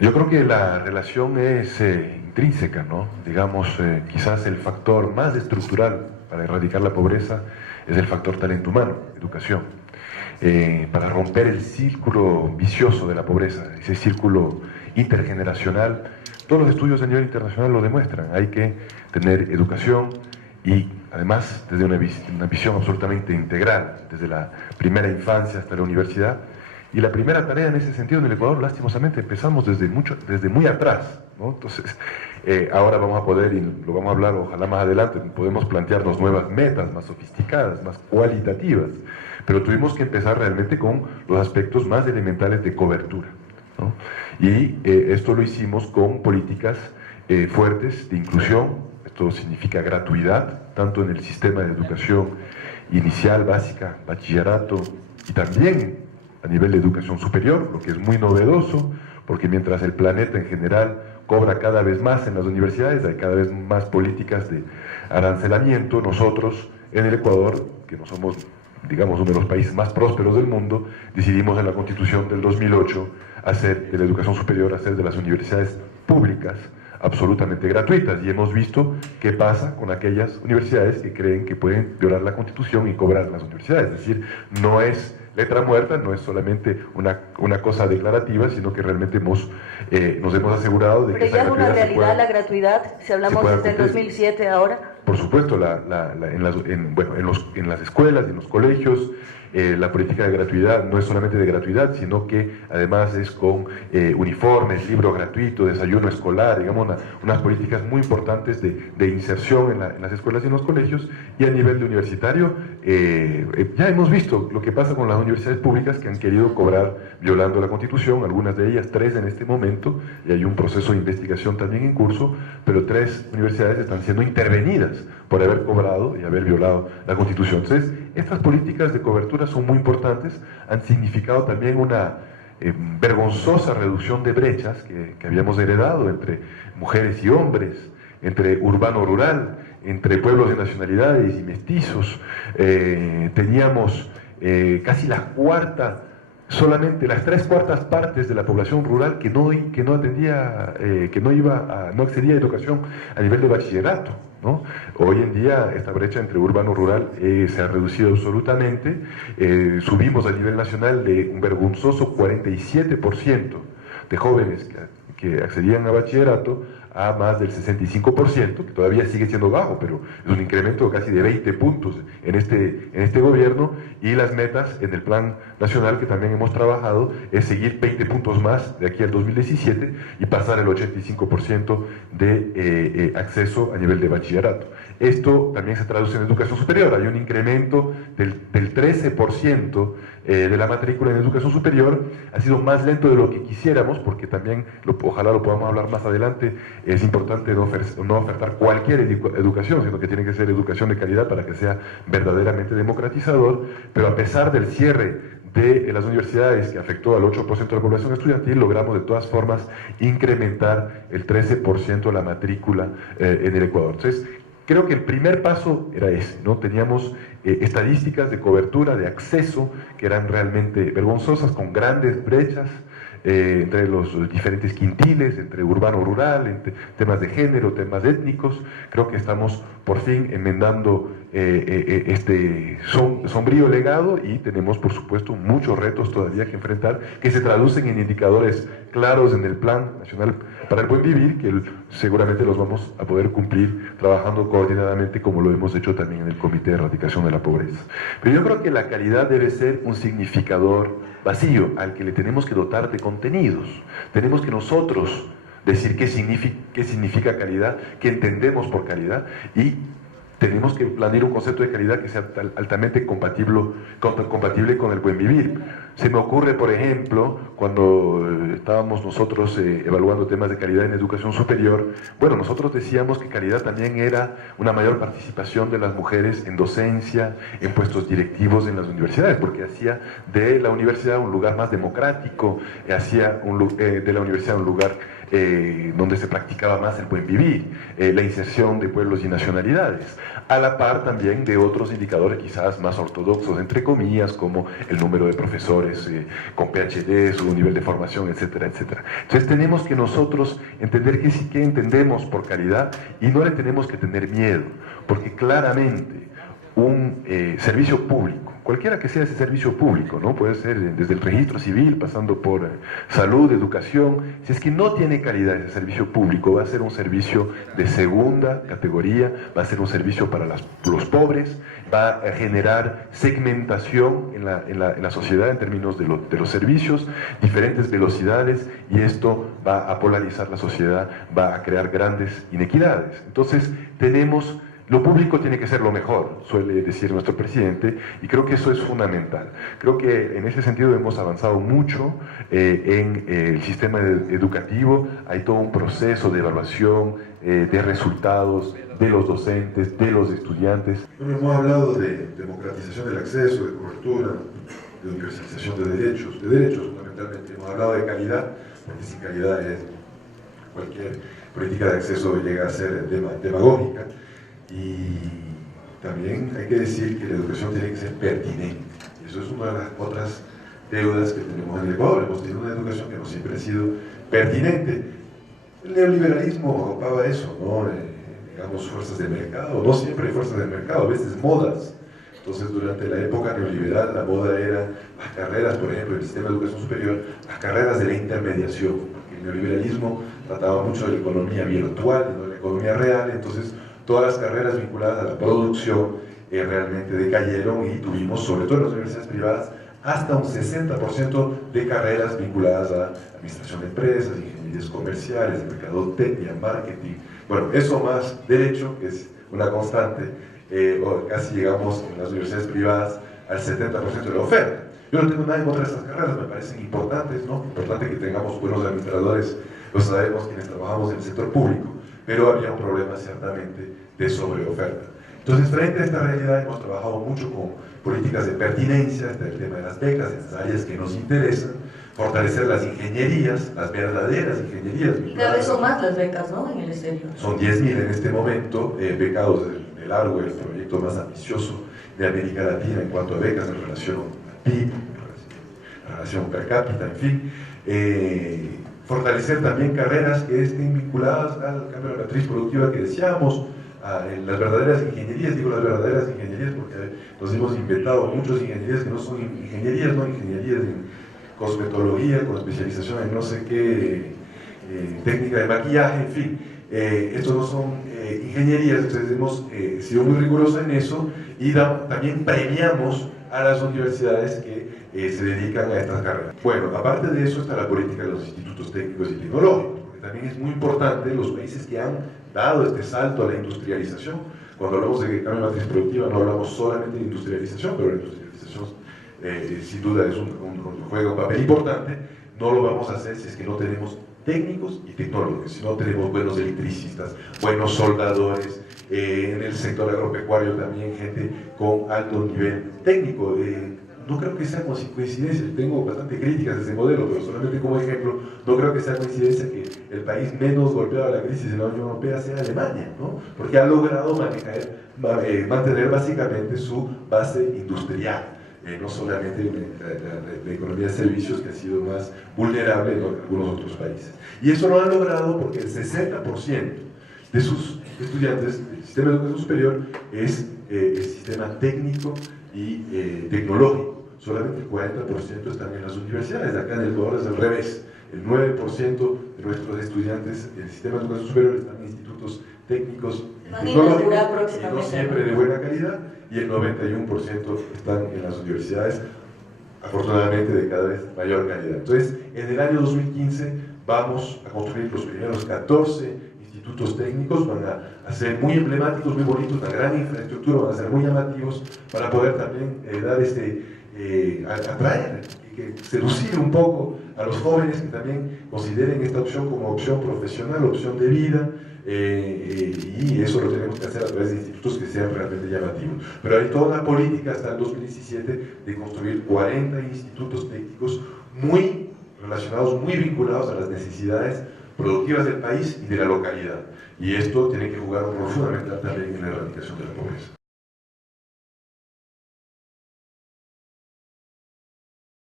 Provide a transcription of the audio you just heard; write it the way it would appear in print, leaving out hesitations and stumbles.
Yo creo que la relación es intrínseca, ¿no? Digamos, quizás el factor más estructural para erradicar la pobreza es el factor talento humano, educación. Para romper el círculo vicioso de la pobreza, ese círculo intergeneracional, todos los estudios a nivel internacional lo demuestran. Hay que tener educación y además desde una visión absolutamente integral, desde la primera infancia hasta la universidad. Y la primera tarea en ese sentido en el Ecuador, lastimosamente, empezamos desde muy atrás, ¿no? Entonces, ahora vamos a poder, y lo vamos a hablar ojalá más adelante, podemos plantearnos nuevas metas más sofisticadas, más cualitativas, pero tuvimos que empezar realmente con los aspectos más elementales de cobertura, ¿no? Y esto lo hicimos con políticas fuertes de inclusión. Esto significa gratuidad, tanto en el sistema de educación inicial, básica, bachillerato, y también a nivel de educación superior, lo que es muy novedoso, porque mientras el planeta en general cobra cada vez más en las universidades, hay cada vez más políticas de arancelamiento. Nosotros en el Ecuador, que no somos, digamos, uno de los países más prósperos del mundo, decidimos en la Constitución del 2008 hacer de la educación superior, hacer de las universidades públicas absolutamente gratuitas, y hemos visto qué pasa con aquellas universidades que creen que pueden violar la Constitución y cobrar en las universidades. Es decir, no es letra muerta, no es solamente una cosa declarativa, sino que realmente nos hemos asegurado de pero que ya es una realidad la gratuidad, si hablamos desde el 2007 ahora. Por supuesto, en las escuelas, en los colegios, la política de gratuidad no es solamente de gratuidad, sino que además es con uniformes, libro gratuito, desayuno escolar, digamos, unas políticas muy importantes de inserción en las escuelas y en los colegios. Y a nivel de universitario, ya hemos visto lo que pasa con las universidades públicas que han querido cobrar violando la Constitución, algunas de ellas, 3 en este momento, y hay un proceso de investigación también en curso, pero 3 universidades están siendo intervenidas por haber cobrado y haber violado la Constitución. Entonces, estas políticas de cobertura son muy importantes, han significado también una vergonzosa reducción de brechas que habíamos heredado entre mujeres y hombres, entre urbano-rural, entre pueblos de nacionalidades y mestizos. Teníamos casi la cuarta, solamente las 3/4 partes de la población rural que no atendía, no accedía a educación a nivel de bachillerato, ¿no? Hoy en día esta brecha entre urbano-rural se ha reducido absolutamente. Subimos a nivel nacional de un vergonzoso 47% de jóvenes que accedían a bachillerato a más del 65%, que todavía sigue siendo bajo, pero es un incremento casi de 20 puntos en este gobierno. Y las metas en el plan nacional que también hemos trabajado es seguir 20 puntos más de aquí al 2017 y pasar el 85% de acceso a nivel de bachillerato. Esto también se traduce en educación superior. Hay un incremento del 13% de la matrícula en educación superior. Ha sido más lento de lo que quisiéramos, porque también, ojalá lo podamos hablar más adelante, es importante no ofertar cualquier educación, sino que tiene que ser educación de calidad para que sea verdaderamente democratizador. Pero a pesar del cierre de las universidades, que afectó al 8% de la población estudiantil, logramos de todas formas incrementar el 13% de la matrícula en el Ecuador. Entonces, creo que el primer paso era ese, ¿no? Teníamos estadísticas de cobertura, de acceso, que eran realmente vergonzosas, con grandes brechas entre los diferentes quintiles, entre urbano-rural, entre temas de género, temas étnicos. Creo que estamos por fin enmendando este sombrío legado, y tenemos, por supuesto, muchos retos todavía que enfrentar, que se traducen en indicadores claros en el Plan Nacional para el Buen Vivir, que seguramente los vamos a poder cumplir trabajando coordinadamente, como lo hemos hecho también en el Comité de Erradicación de la Pobreza. Pero yo creo que la calidad debe ser un significador vacío al que le tenemos que dotar de contenidos. Tenemos que nosotros decir qué significa calidad, qué entendemos por calidad, y tenemos que planear un concepto de calidad que sea altamente compatible con el buen vivir. Se me ocurre, por ejemplo, cuando estábamos nosotros evaluando temas de calidad en educación superior, bueno, nosotros decíamos que calidad también era una mayor participación de las mujeres en docencia, en puestos directivos en las universidades, porque hacía de la universidad un lugar más democrático, hacía de la universidad un lugar donde se practicaba más el buen vivir, la inserción de pueblos y nacionalidades, a la par también de otros indicadores quizás más ortodoxos, entre comillas, como el número de profesores con PhD, su nivel de formación, etcétera, etcétera. Entonces tenemos que nosotros entender qué entendemos por calidad y no le tenemos que tener miedo, porque claramente un servicio público, cualquiera que sea ese servicio público, ¿no? Puede ser desde el registro civil, pasando por salud, educación, si es que no tiene calidad ese servicio público, va a ser un servicio de segunda categoría, va a ser un servicio para los pobres, va a generar segmentación en la sociedad en términos de los servicios, diferentes velocidades, y esto va a polarizar la sociedad, va a crear grandes inequidades. Entonces lo público tiene que ser lo mejor, suele decir nuestro presidente, y creo que eso es fundamental. Creo que en ese sentido hemos avanzado mucho en el sistema educativo. Hay todo un proceso de evaluación, de resultados de los docentes, de los estudiantes. Bueno, hemos hablado de democratización del acceso, de cobertura, de universalización de derechos fundamentalmente. Hemos hablado de calidad, porque sin calidad cualquier política de acceso llega a ser demagógica. Y también hay que decir que la educación tiene que ser pertinente. Y eso es una de las otras deudas que tenemos en el Ecuador. Hemos tenido una educación que no siempre ha sido pertinente. El neoliberalismo ocupaba eso, ¿no? Digamos, fuerzas de mercado. No siempre hay fuerzas de mercado, a veces modas. Entonces, durante la época neoliberal, la moda era las carreras, por ejemplo, del sistema de educación superior, las carreras de la intermediación. Porque el neoliberalismo trataba mucho de la economía virtual, no de la economía real. Entonces, todas las carreras vinculadas a la producción realmente decayeron, y tuvimos, sobre todo en las universidades privadas, hasta un 60% de carreras vinculadas a administración de empresas, ingenierías comerciales, mercadotecnia, marketing. Bueno, eso más derecho, que es una constante, o casi llegamos en las universidades privadas al 70% de la oferta. Yo no tengo nada en contra de estas carreras, me parecen importantes, ¿no? Importante que tengamos buenos administradores, lo sabemos quienes trabajamos en el sector público, pero había un problema ciertamente de sobreoferta. Entonces, frente a esta realidad, hemos trabajado mucho con políticas de pertinencia, el tema de las becas, en las áreas que nos interesan, fortalecer las ingenierías, las verdaderas ingenierías. Y cada vez son más las becas, ¿no?, en el exterior. Son 10.000 en este momento, becados del ARGO, el proyecto más ambicioso de América Latina en cuanto a becas en relación al PIB, en relación per cápita, en fin. Fortalecer también carreras que estén vinculadas al cambio de la matriz productiva que decíamos, en las verdaderas ingenierías. Digo las verdaderas ingenierías porque nos hemos inventado muchas ingenierías que no son ingenierías, no ingenierías en cosmetología, con especialización en no sé qué, técnica de maquillaje, en fin. Estos no son ingenierías. Entonces hemos sido muy rigurosos en eso, y también premiamos a las universidades que se dedican a estas carreras. Bueno, aparte de eso está la política de los institutos técnicos y tecnológicos, porque también es muy importante los países que han dado este salto a la industrialización. Cuando hablamos de cambio de matriz productiva no hablamos solamente de industrialización, pero la industrialización sin duda juega un papel importante. No lo vamos a hacer si es que no tenemos técnicos y tecnólogos, si no tenemos buenos electricistas, buenos soldadores, en el sector agropecuario también gente con alto nivel técnico. No creo que sea coincidencia, tengo bastante críticas de ese modelo, pero solamente como ejemplo, no creo que sea coincidencia que el país menos golpeado a la crisis en la Unión Europea sea Alemania, ¿no? Porque ha logrado mantener básicamente su base industrial, no solamente la economía de servicios, que ha sido más vulnerable en algunos otros países. Y eso lo han logrado porque el 60% de sus estudiantes del sistema de educación superior es el sistema técnico y tecnológico. Solamente el 40% están en las universidades. Acá en el Ecuador es al revés. El 9% de nuestros estudiantes del sistema de educación superior están en institutos técnicos y tecnológicos, y no siempre de buena calidad, y el 91% están en las universidades, afortunadamente de cada vez mayor calidad. Entonces, en el año 2015 vamos a construir los primeros 14 institutos técnicos. Van a ser muy emblemáticos, muy bonitos, una gran infraestructura, van a ser muy llamativos para poder también dar atraer y seducir un poco a los jóvenes que también consideren esta opción como opción profesional, opción de vida, y eso lo tenemos que hacer a través de institutos que sean realmente llamativos. Pero hay toda una política hasta el 2017 de construir 40 institutos técnicos muy relacionados, muy vinculados a las necesidades productivas del país y de la localidad. Y esto tiene que jugar un rol fundamental también en la erradicación de la pobreza.